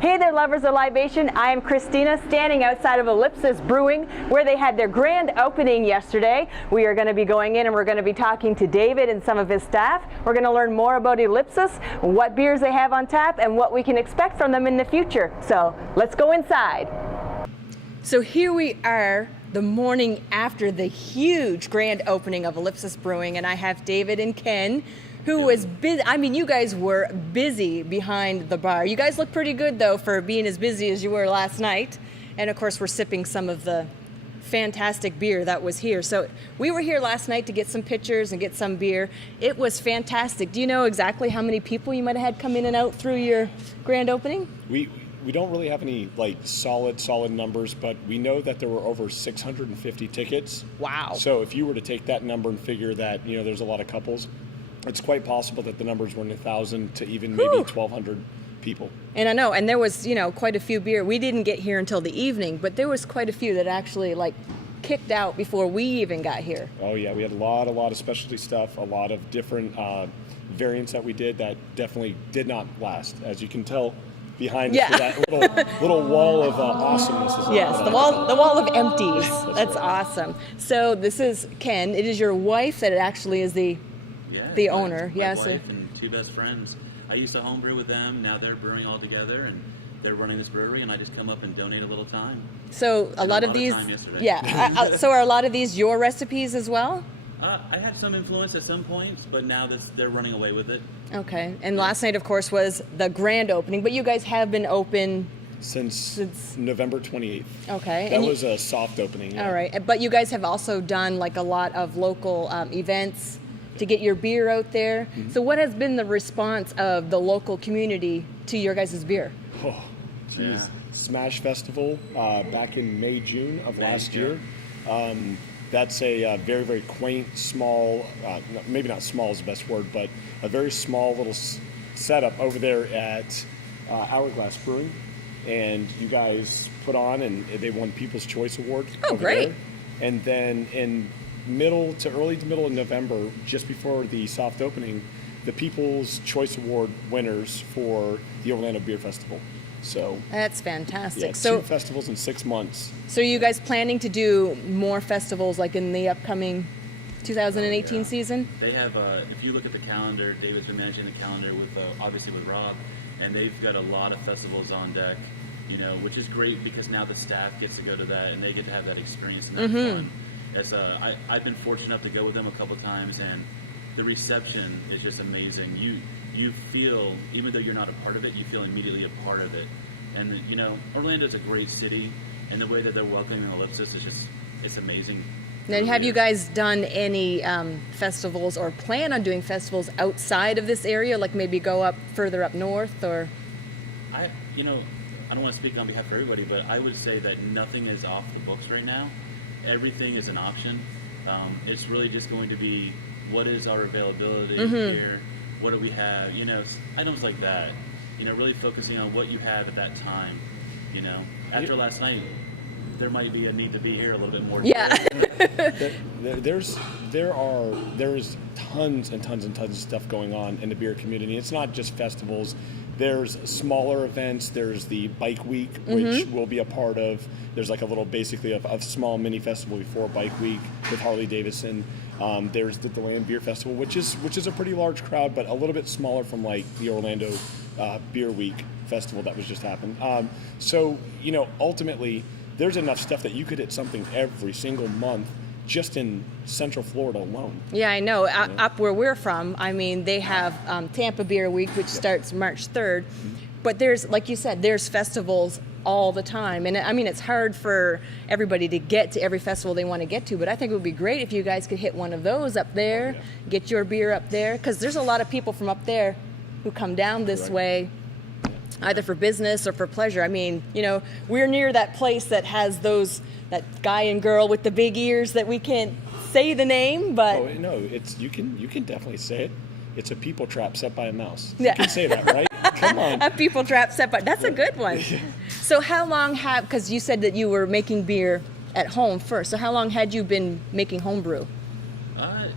Hey there, lovers of libation. I am Christina, standing outside of Ellipsis Brewing, where they had their grand opening yesterday. We are going to be going in and we're going to be talking to David and some of his staff. We're going to learn more about Ellipsis, what beers they have on tap, and what we can expect from them in the future. So let's go inside. So here we are, the morning after the huge grand opening of Ellipsis Brewing, and I have David and Ken, who was busy. I mean, you guys were busy behind the bar. You guys look pretty good, though, for being as busy as you were last night. And, of course, we're sipping some of the fantastic beer that was here. So we were here last night to get some pictures and get some beer. It was fantastic. Do you know exactly how many people you might have had come in and out through your grand opening? We don't really have any solid numbers, but we know that there were over 650 tickets. Wow. So if you were to take that number and figure that, there's a lot of couples, it's quite possible that the numbers were in 1,000 to even maybe 1,200 people. And I know, and there was, quite a few beer. We didn't get here until the evening, but there was quite a few that actually kicked out before we even got here. Oh yeah, we had a lot of specialty stuff, a lot of different variants that we did that definitely did not last, as you can tell behind us, that little wall of awesomeness. Yes, the wall of empties. That's right. Awesome. So this is Ken. It is your wife that actually is the owner. My wife and two best friends. I used to homebrew with them. Now they're brewing all together, and they're running this brewery, and I just come up and donate a little time. So a lot of these, time yesterday. Yeah. So are a lot of these your recipes as well? I had some influence at some points, but now they're running away with it. Okay. And last night, of course, was the grand opening, but you guys have been open since November 28th. Okay. That was a soft opening. Yeah. All right. But you guys have also done a lot of local events to get your beer out there. Mm-hmm. So what has been the response of the local community to your guys' beer? Oh, geez. Yeah. Smash Festival back in May, June of last year. That's a very, very quaint, small, maybe not small is the best word, but a very small little setup over there at Hourglass Brewing. And you guys put on, and they won People's Choice Award. Oh, great. There. And then in early to middle of November, just before the soft opening, the People's Choice Award winners for the Orlando Beer Festival. So that's fantastic. Yeah, so 2 festivals in 6 months. So are you guys planning to do more festivals in the upcoming 2018 season? They have, if you look at the calendar, David's been managing the calendar with obviously with Rob, and they've got a lot of festivals on deck, which is great because now the staff gets to go to that and they get to have that experience and that fun. As I've been fortunate enough to go with them a couple times, and the reception is just amazing. You feel, even though you're not a part of it, you feel immediately a part of it. And Orlando's a great city, and the way that they're welcoming Ellipsis is it's amazing. Now, have you guys done any festivals or plan on doing festivals outside of this area, maybe go further up north, or? I don't want to speak on behalf of everybody, but I would say that nothing is off the books right now. Everything is an option. It's really just going to be, what is our availability here? What do we have? Items like that. Really focusing on what you have at that time. After last night, there might be a need to be here a little bit more. Yeah. There's tons and tons of stuff going on in the beer community. It's not just festivals. There's smaller events. There's the Bike Week, which we'll be a part of. There's basically a small mini festival before Bike Week with Harley Davidson. There's the DeLand Beer Festival, which is a pretty large crowd, but a little bit smaller from the Orlando Beer Week festival that was just happened. So ultimately, there's enough stuff that you could hit something every single month just in Central Florida alone. Yeah, I know. Up where we're from, they have Tampa Beer Week, which starts March 3rd. But there's, like you said, there's festivals all the time. And it's hard for everybody to get to every festival they want to get to, but I think it would be great if you guys could hit one of those up there, get your beer up there, because there's a lot of people from up there who come down this way, either for business or for pleasure. We're near that place that has that guy and girl with the big ears that we can't say the name, but... Oh, no, you can definitely say it. It's a people trap set by a mouse. Yeah. You can say that, right? Come on. A people trap set by... That's a good one. So how long because you said that you were making beer at home first, so how long had you been making homebrew?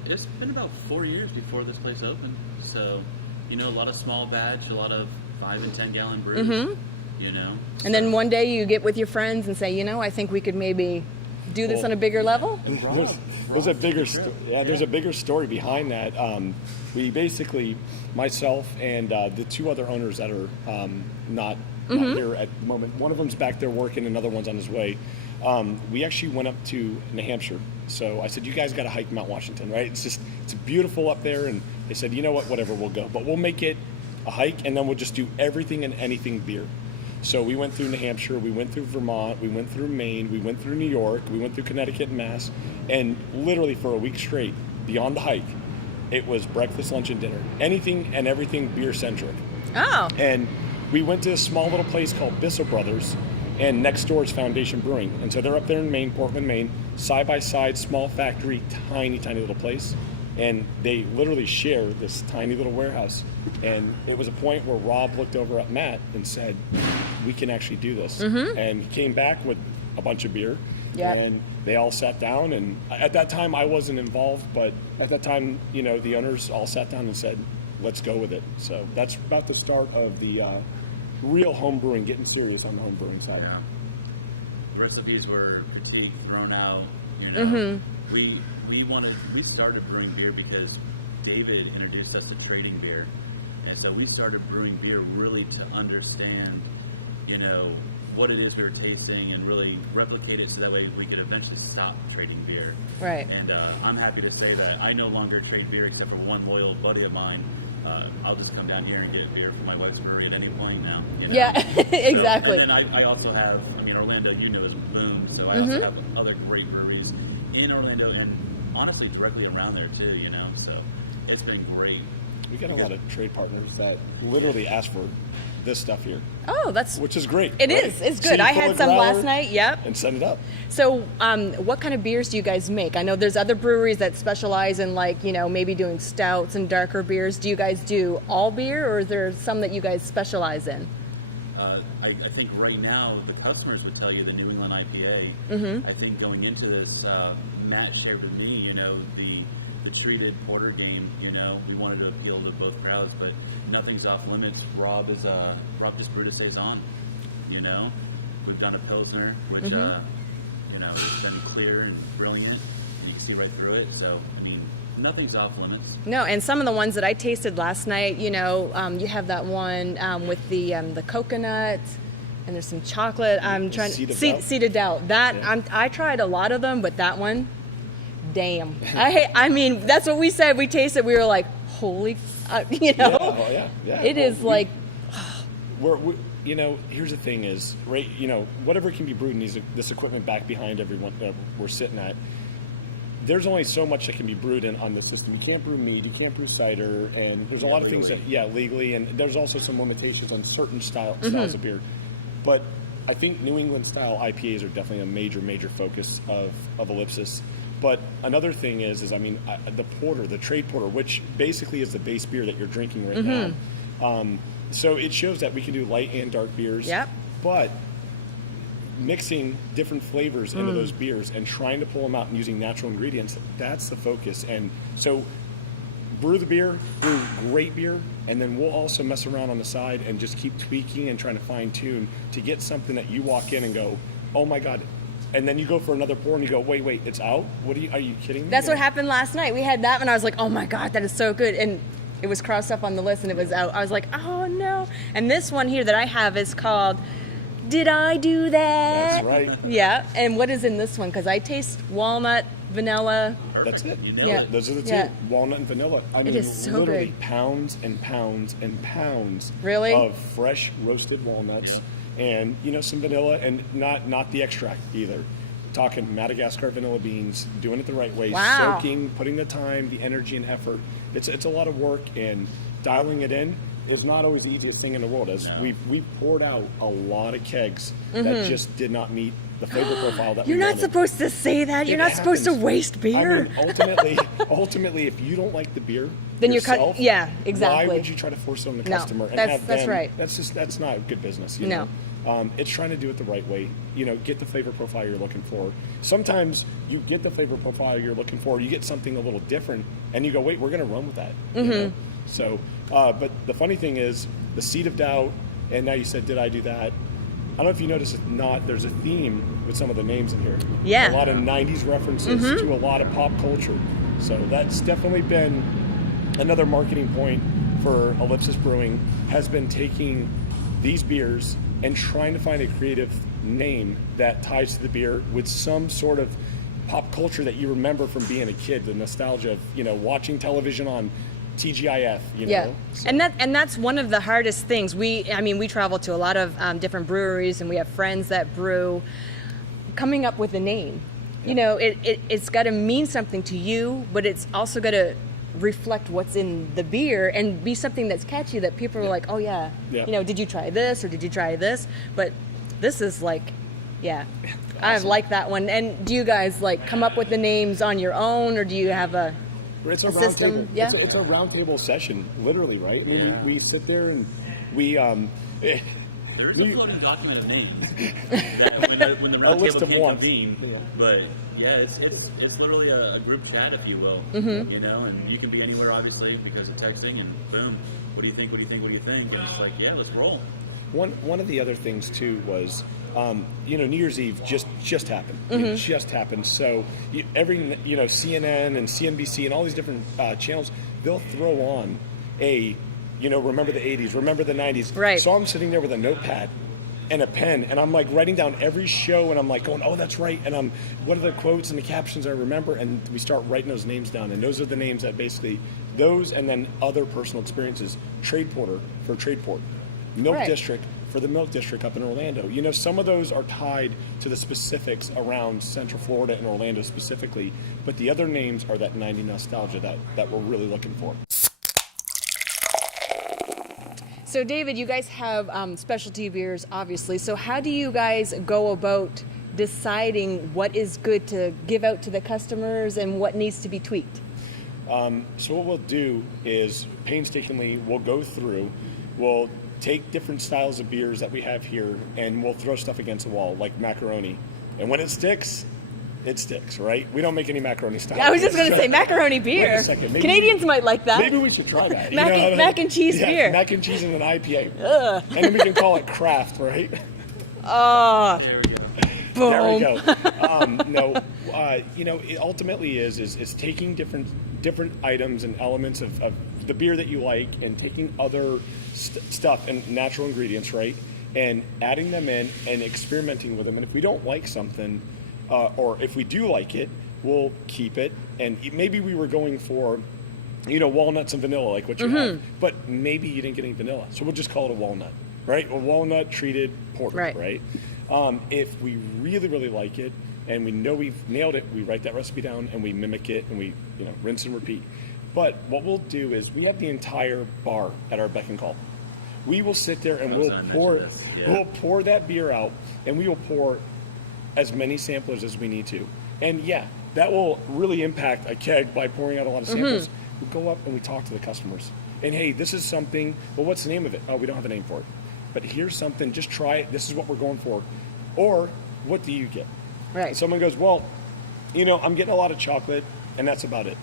It's been about 4 years before this place opened. So, a lot of small batch, a lot of 5 and 10 gallon brews. you know. And then one day you get with your friends and say, I think we could maybe do this on a bigger level. There's a bigger there's a bigger story behind that. We basically, myself and the two other owners that are not here at the moment, one of them's back there working, another one's on his way. We actually went up to New Hampshire. So I said, you guys got to hike Mount Washington, right? It's beautiful up there. And they said, you know what, whatever, we'll go. But we'll make it a hike, and then we'll just do everything and anything beer. So we went through New Hampshire, we went through Vermont, we went through Maine, we went through New York, we went through Connecticut and Mass. And literally for a week straight, beyond the hike, it was breakfast, lunch, and dinner. Anything and everything beer-centric. Oh. And we went to a small little place called Bissell Brothers, and next door is Foundation Brewing. And so they're up there in Maine, Portland, Maine, side by side, small factory, tiny, tiny little place. And they literally share this tiny little warehouse. And it was a point where Rob looked over at Matt and said, we can actually do this. And he came back with a bunch of beer. Yep. And they all sat down. And at that time, I wasn't involved. But at that time, the owners all sat down and said, let's go with it. So that's about the start of the real home brewing, getting serious on the home brewing side. Yeah. The recipes were fatigued, thrown out. We started brewing beer because David introduced us to trading beer, and so we started brewing beer really to understand, what it is we were tasting and really replicate it so that way we could eventually stop trading beer. Right. And I'm happy to say that I no longer trade beer except for one loyal buddy of mine. I'll just come down here and get beer from my wife's brewery at any point now. Yeah, exactly. And then I also have, Orlando, is Bloom, so I also have other great breweries in Orlando and honestly directly around there too, so it's been great. We got a lot of trade partners that literally ask for this stuff here. Oh, which is great. It is. It's good. I had some last night. Yep. And send it up. So, what kind of beers do you guys make? I know there's other breweries that specialize in maybe doing stouts and darker beers. Do you guys do all beer, or is there some that you guys specialize in? I think right now the customers would tell you the New England IPA. I think going into this, Matt shared with me, the treated porter game. We wanted to appeal to both crowds, but nothing's off limits. Rob just brewed a saison. We've done a pilsner, which has been clear and brilliant, and you can see right through it. So nothing's off limits. No, and some of the ones that I tasted last night, you have that one with the coconut, and there's some chocolate. I'm trying to Seed of Doubt. That I tried a lot of them, but that one, damn. That's what we said. We tasted. We were like, holy, Yeah. It is like. We're here's the thing is, right, whatever can be brewed in this equipment back behind everyone that we're sitting at, there's only so much that can be brewed on the system. You can't brew mead, you can't brew cider, and there's a lot of things that, legally, and there's also some limitations on certain styles of beer. But I think New England style IPAs are definitely a major, major focus of Ellipsis. But another thing is the porter, the trade porter, which basically is the base beer that you're drinking right now. So it shows that we can do light and dark beers. Yep. But mixing different flavors into those beers and trying to pull them out and using natural ingredients, that's the focus. And so brew the beer, brew great beer, and then we'll also mess around on the side and just keep tweaking and trying to fine tune to get something that you walk in and go, oh my God. And then you go for another pour and you go, wait, it's out? Are you kidding me? That's what happened last night. We had that and I was like, oh my God, that is so good. And it was crossed up on the list and it was out. I was like, oh no. And this one here that I have is called Did I Do That? That's right. Yeah. And what is in this one? Because I taste walnut, vanilla. Perfect. That's it. You nailed it. Those are the two. Yeah. Walnut and vanilla. It is so literally good. Pounds and pounds and pounds Really? of fresh roasted walnuts and some vanilla, and not the extract either. Talking Madagascar vanilla beans, doing it the right way, Wow. soaking, putting the time, the energy and effort. It's a lot of work, and dialing it in is not always the easiest thing in the world. As we poured out a lot of kegs that just did not meet the flavor profile that You're we not wanted. supposed to say that. You're not supposed to happens. waste beer. Ultimately, if you don't like the beer, Then you're yourself, yeah, exactly. Why would you try to force it on the No, customer and that's- have that's them? right. That's not good business. No. It's trying to do it the right way. Get the flavor profile you're looking for. Sometimes you get the flavor profile you're looking for. You get something a little different, and you go, wait, we're going to run with that. So, but the funny thing is, the Seed of Doubt, and now you said, did I do that? don't know if you notice, there's a theme with some of the names in here. Yeah. A lot of 90s references to a lot of pop culture. So that's definitely been another marketing point for Ellipsis Brewing, has been taking these beers and trying to find a creative name that ties to the beer with some sort of pop culture that you remember from being a kid, the nostalgia of, watching television on TGIF, Yeah, So- and that's one of the hardest things. We travel to a lot of different breweries, and we have friends that brew. Coming up with a name, it's got to mean something to you, but it's also got to reflect what's in the beer and be something that's catchy that people are like, oh yeah, did you try this or did you try this? But this is like, yeah. I like that one. And do you guys like come up with the names on your own, or do you have a It's a round system? table. Yeah, It's a round table session, literally, right? I mean, we sit there and we There is a floating document of names that when the round list table of can't wants. convene. Yeah. But yeah, it's literally a group chat, if you will. And you can be anywhere, obviously, because of texting, and boom, what do you think? What do you think? What do you think? And it's like, yeah, let's roll. One of the other things too was, New Year's Eve just happened. It just happened. So every CNN and CNBC and all these different channels, they'll throw on a remember the 80s, remember the 90s. Right. So I'm sitting there with a notepad and a pen, and I'm like writing down every show, and I'm like going, oh, that's right. And what are the quotes and the captions I remember? And we start writing those names down, and those are the names that basically those, and then other personal experiences. Trade Porter for Trade Port, Milk Right. District for the Milk District up in Orlando. Some of those are tied to the specifics around Central Florida and Orlando specifically, but the other names are that 90 nostalgia that we're really looking for. So, David, you guys have specialty beers, obviously. So how do you guys go about deciding what is good to give out to the customers and what needs to be tweaked? So what we'll do is painstakingly we'll go through, we'll take different styles of beers that we have here, and we'll throw stuff against the wall, like macaroni. And when it sticks, right? We don't make any macaroni style. I was just going to say macaroni Wait beer. a second, maybe- Canadians might like that. Maybe we should try that. Mac and cheese beer. Mac and cheese and an IPA. Ugh. And then we can call it craft, right? Oh, There we go. boom. There we go. It ultimately is taking different items and elements of the beer that you like, and taking other stuff and natural ingredients, right, and adding them in and experimenting with them. And if we don't like something, or if we do like it, we'll keep it. And maybe we were going for, walnuts and vanilla, like what you have, but maybe you didn't get any vanilla, so we'll just call it a walnut, right? A walnut treated porter, right? If we really, really like it and we know we've nailed it, we write that recipe down and we mimic it, and we rinse and repeat. But what we'll do is we have the entire bar at our beck and call. We will sit there and we'll pour that beer out, and we will pour as many samplers as we need to. And yeah, that will really impact a keg by pouring out a lot of samples. We go up and we talk to the customers. And hey, this is something, well, what's the name of it? Oh, we don't have a name for it. But here's something, just try it. This is what we're going for. Or what do you get? Right. And someone goes, well, I'm getting a lot of chocolate, and that's about it.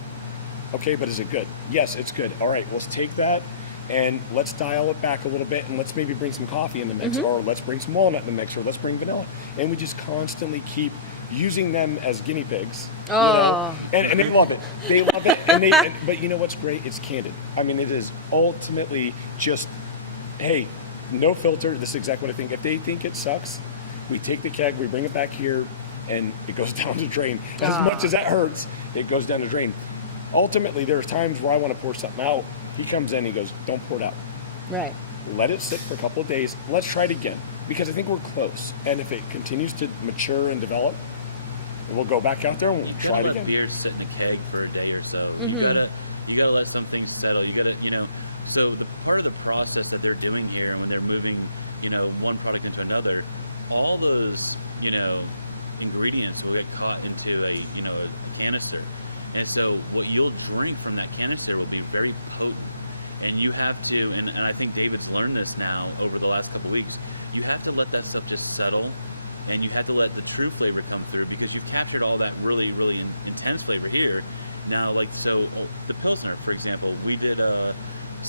Okay, but is it good? Yes, it's good. All right, let's take that and let's dial it back a little bit, and let's maybe bring some coffee in the mix, or let's bring some walnut in the mix, or let's bring vanilla. And we just constantly keep using them as guinea pigs. And they love it. They love it. But you know what's great? It's candid. I mean, it is ultimately just, hey, no filter. This is exactly what I think. If they think it sucks, we take the keg, we bring it back here, and it goes down the drain. As much as that hurts, it goes down the drain. Ultimately, there's times where I want to pour something out. He comes in, he goes, don't pour it out. Right. Let it sit for a couple of days. Let's try it again, because I think we're close. And if it continues to mature and develop, we'll go back out there and we'll try it again. Beer sit in a keg for a day or so. You gotta let something settle. You gotta, So the part of the process that they're doing here, when they're moving, one product into another, all those, ingredients will get caught into a canister. And so what you'll drink from that canister will be very potent. And you have to, and I think David's learned this now over the last couple of weeks, you have to let that stuff just settle, and you have to let the true flavor come through, because you've captured all that really, really intense flavor here. Now, the Pilsner, for example, we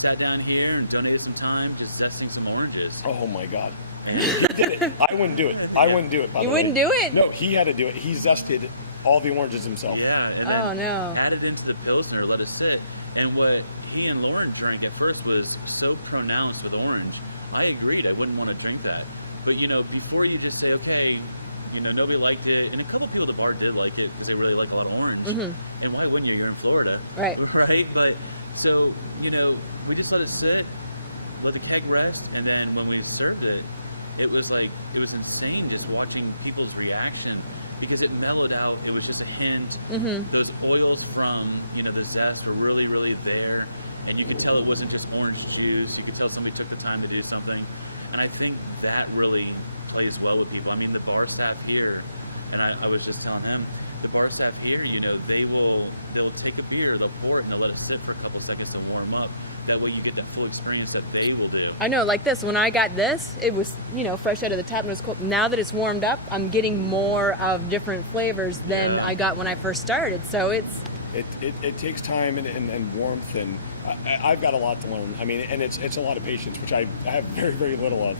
sat down here and donated some time just zesting some oranges. Oh my God. And He did it. I wouldn't do it. I wouldn't do it, by You the way. wouldn't do it? No, he had to do it. He zested all the oranges himself. yeah, and Oh, then no. added into the Pilsner, let it sit. And what he and Lauren drank at first was so pronounced with orange. I agreed. I wouldn't want to drink that. But, before you just say, okay, nobody liked it. And a couple people at the bar did like it because they really like a lot of orange. Mm-hmm. And why wouldn't you? You're in Florida. Right. Right? But, so, we just let it sit, let the keg rest, and then when we served it, it was insane just watching people's reaction because it mellowed out. It was just a hint. Mm-hmm. Those oils from, the zest were really, really there. And you could tell it wasn't just orange juice. You could tell somebody took the time to do something. And I think that really plays well with people. I mean, the bar staff here, and I was just telling them, the bar staff here, they'll take a beer, they'll pour it, and they'll let it sit for a couple seconds to warm up. That way you get that full experience that they will do. I know, like this. When I got this, it was, fresh out of the tap and it was cold. Now that it's warmed up, I'm getting more of different flavors than I got when I first started. So It takes time and warmth, and I've got a lot to learn. I mean, and it's a lot of patience, which I have very, very little of.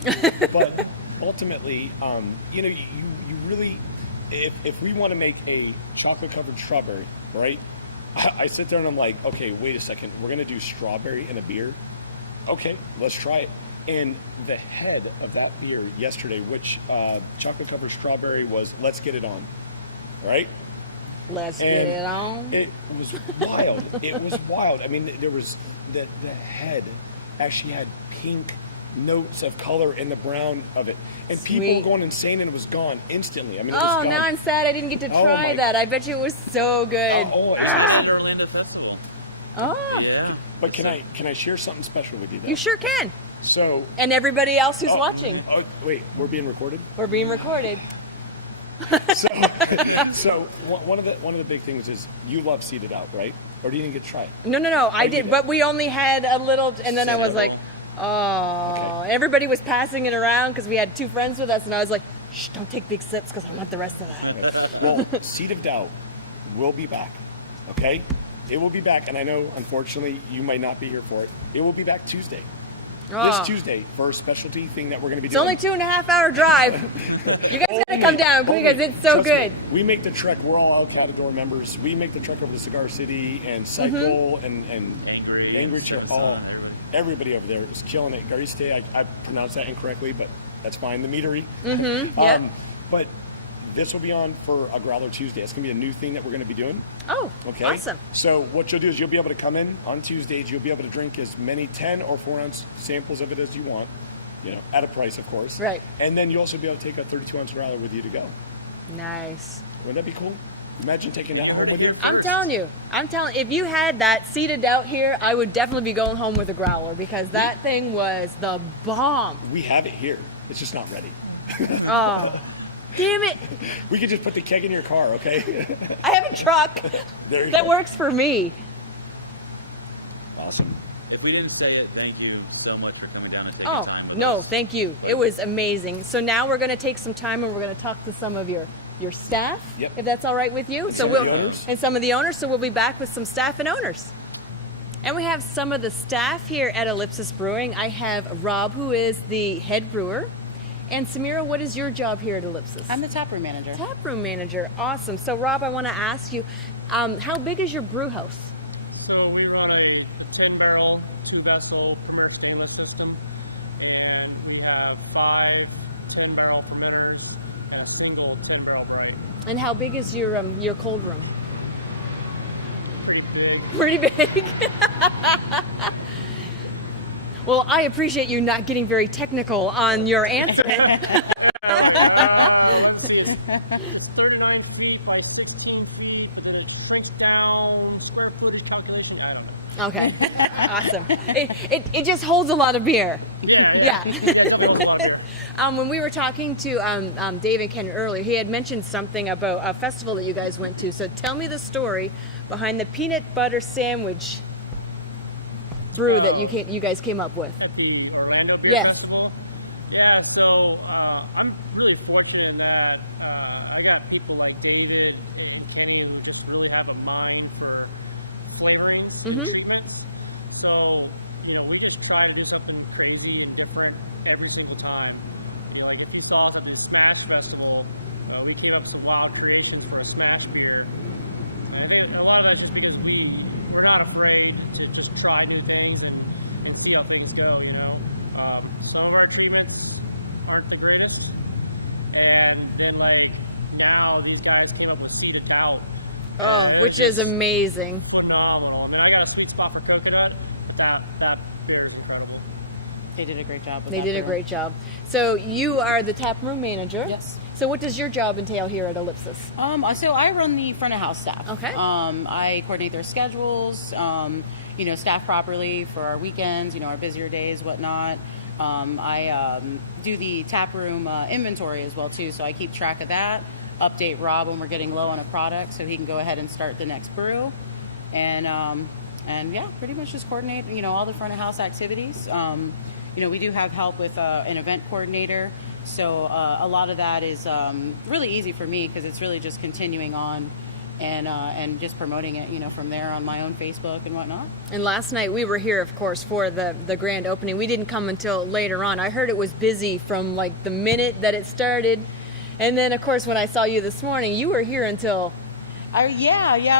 But ultimately, you really, if we want to make a chocolate-covered strawberry, right? I sit there and I'm like, okay, wait a second. We're going to do strawberry in a beer? Okay, let's try it. And the head of that beer yesterday, which chocolate-covered strawberry was, let's get it on, right? let's get it on. It was wild. It was wild. I mean, there was the head actually had pink notes of color in the brown of it. And people were going insane, and it was gone instantly. I mean, it was gone. Now I'm sad I didn't get to try that. I bet you it was so good. It was at Orlando Festival. Oh. Yeah. But can I share something special with you, though? You sure can. So. And everybody else who's watching. Oh, wait, we're being recorded? We're being recorded. So one of the big things is you love Seated Out, right? Or do you didn't get to try it? No. I did, but we only had a little, and then I was like, Okay. Everybody was passing it around because we had two friends with us, and I was like, shh, don't take big sips because I want the rest of that. Right. Well, Seated Out will be back, okay? It will be back, and I know, unfortunately, you might not be here for it. It will be back Tuesday. This Tuesday for a specialty thing that we're going to be doing. It's only 2.5-hour drive. You guys got to come down because it's so good. We make the trek. We're all El Catador members. We make the trek over to Cigar City and Cycle and Angry Chair. Everybody over there is killing it. Gariste, I pronounced that incorrectly, but that's fine. The meadery. Yeah. But this will be on for a Growler Tuesday. It's going to be a new thing that we're going to be doing. Oh, okay. Awesome. So what you'll do is you'll be able to come in on Tuesdays. You'll be able to drink as many 10 or 4-ounce samples of it as you want, at a price, of course. Right. And then you'll also be able to take a 32-ounce growler with you to go. Nice. Wouldn't that be cool? Imagine taking that home with you. I'm telling you, if you had that Seated Out here, I would definitely be going home with a growler because that thing was the bomb. We have it here. It's just not ready. Oh. Damn it. We could just put the keg in your car, okay? I have a truck that works for me. Awesome. If we didn't say it, thank you so much for coming down and taking time with us. No, thank you. It was amazing. So now we're going to take some time and we're going to talk to some of your staff, if that's all right with you. And some of the owners. And some of the owners. So we'll be back with some staff and owners. And we have some of the staff here at Ellipsis Brewing. I have Rob, who is the head brewer. And Samira, what is your job here at Ellipsis? I'm the taproom manager. Taproom manager, awesome. So Rob, I want to ask you, how big is your brew house? So we run a 10-barrel, 2-vessel Premier stainless system, and we have 5 10-barrel fermenters and a single 10-barrel bright. And how big is your cold room? Pretty big. Pretty big. Well, I appreciate you not getting very technical on your answer. Let's see, it's 39 feet by 16 feet, but then it shrinks down, square footage calculation, I don't know. Okay, awesome. It just holds a lot of beer. Yeah. When we were talking to Dave and Ken earlier, he had mentioned something about a festival that you guys went to. So tell me the story behind the peanut butter sandwich brew that you guys came up with. At the Orlando Beer Yes. Festival? Yeah, so I'm really fortunate in that I got people like David and Kenny who just really have a mind for flavorings and treatments. So, we just try to do something crazy and different every single time. honestly. Like, if you saw us at the Smash Festival, we came up with some wild creations for a Smash beer. And I think a lot of that's just because we're not afraid to just try new things and see how things go, you know. Some of our treatments aren't the greatest, and then like now these guys came up with Seed of Doubt. Oh, which is amazing. Phenomenal. I mean, I got a sweet spot for coconut, but that beer is incredible. They did a great job with They that did a brew. great job. So you are the tap room manager. Yes. So what does your job entail here at Ellipsis? So I run the front of house staff. Okay. I coordinate their schedules, staff properly for our weekends, our busier days, whatnot. I do the tap room inventory as well too, so I keep track of that. Update Rob when we're getting low on a product, so he can go ahead and start the next brew, and yeah, pretty much just coordinate all the front of house activities. We do have help with an event coordinator, so a lot of that is really easy for me because it's really just continuing on and just promoting it, from there on my own Facebook and whatnot. And last night we were here, of course, for the grand opening. We didn't come until later on. I heard it was busy from like the minute that it started. And then, of course, when I saw you this morning, you were here until... I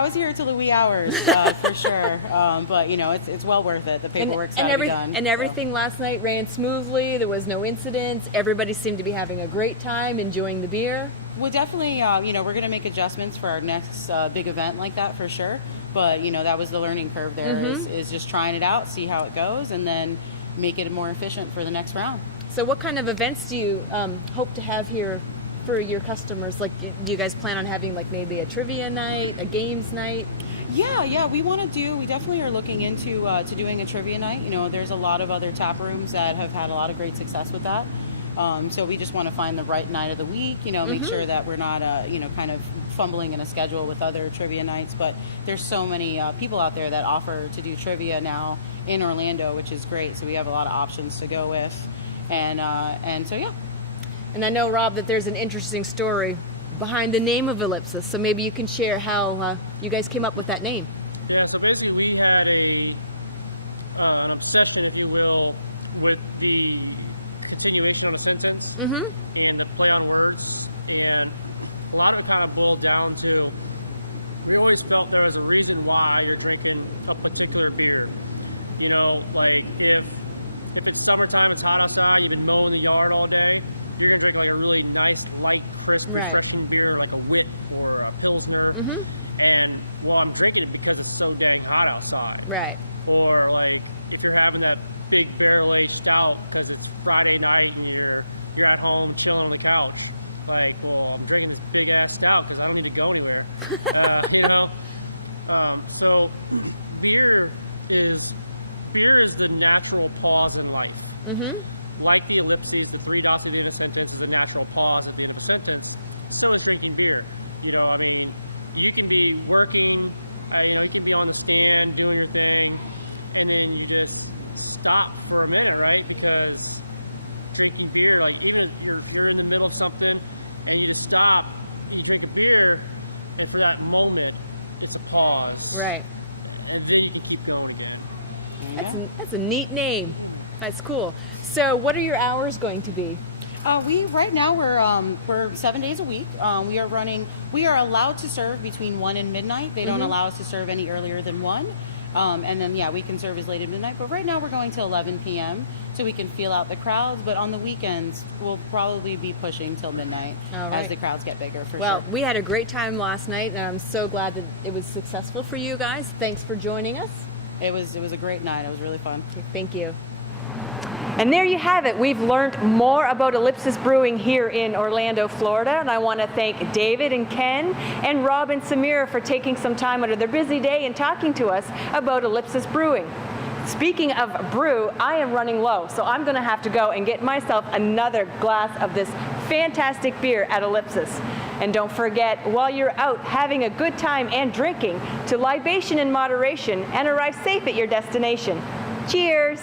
was here until the wee hours, for sure. But, it's well worth it. The paperwork's got to be done. And everything last night ran smoothly. There was no incidents. Everybody seemed to be having a great time, enjoying the beer. We'll definitely, we're going to make adjustments for our next big event like that for sure. But, that was the learning curve there, is just trying it out, see how it goes, and then make it more efficient for the next round. So what kind of events do you hope to have here for your customers? Like, do you guys plan on having like maybe a trivia night, a games night? Yeah, we definitely are looking into to doing a trivia night. There's a lot of other tap rooms that have had a lot of great success with that. So we just want to find the right night of the week, make sure that we're not, kind of fumbling in a schedule with other trivia nights. But there's so many people out there that offer to do trivia now in Orlando, which is great. So we have a lot of options to go with. And so, yeah. And I know, Rob, that there's an interesting story behind the name of Ellipsis. So maybe you can share how you guys came up with that name. Yeah, so basically we had an obsession, if you will, with the continuation of a sentence and the play on words. And a lot of it kind of boiled down to, we always felt there was a reason why you're drinking a particular beer. Like if it's summertime, it's hot outside, you've been mowing the yard all day, you're going to drink like a really nice, light, crisp, refreshing beer, like a Wit or a Pilsner. And, well, I'm drinking it because it's so dang hot outside. Right. Or, like, if you're having that big barrel-aged stout because it's Friday night and you're at home chilling on the couch. Like, well, I'm drinking this big-ass stout because I don't need to go anywhere. So beer is the natural pause in life. Like the ellipses, the three dots at the end of a sentence is a natural pause at the end of a sentence. So is drinking beer. You can be working, you can be on the stand doing your thing, and then you just stop for a minute, right? Because drinking beer, like even if you're in the middle of something and you just stop, and you drink a beer, and for that moment, it's a pause. Right. And then you can keep going again. That's a neat name. That's cool. So what are your hours going to be? Right now we're 7 days a week. We are allowed to serve between 1 and midnight. They don't allow us to serve any earlier than 1. And then, we can serve as late as midnight. But right now we're going till 11 p.m. so we can feel out the crowds. But on the weekends, we'll probably be pushing till midnight as the crowds get bigger, for sure. Well, we had a great time last night, and I'm so glad that it was successful for you guys. Thanks for joining us. It was a great night. It was really fun. Okay, thank you. And there you have it. We've learned more about Ellipsis Brewing here in Orlando, Florida. And I want to thank David and Ken and Rob and Samira for taking some time out of their busy day and talking to us about Ellipsis Brewing. Speaking of brew, I am running low, so I'm going to have to go and get myself another glass of this fantastic beer at Ellipsis. And don't forget, while you're out having a good time and drinking, to libation in moderation and arrive safe at your destination. Cheers!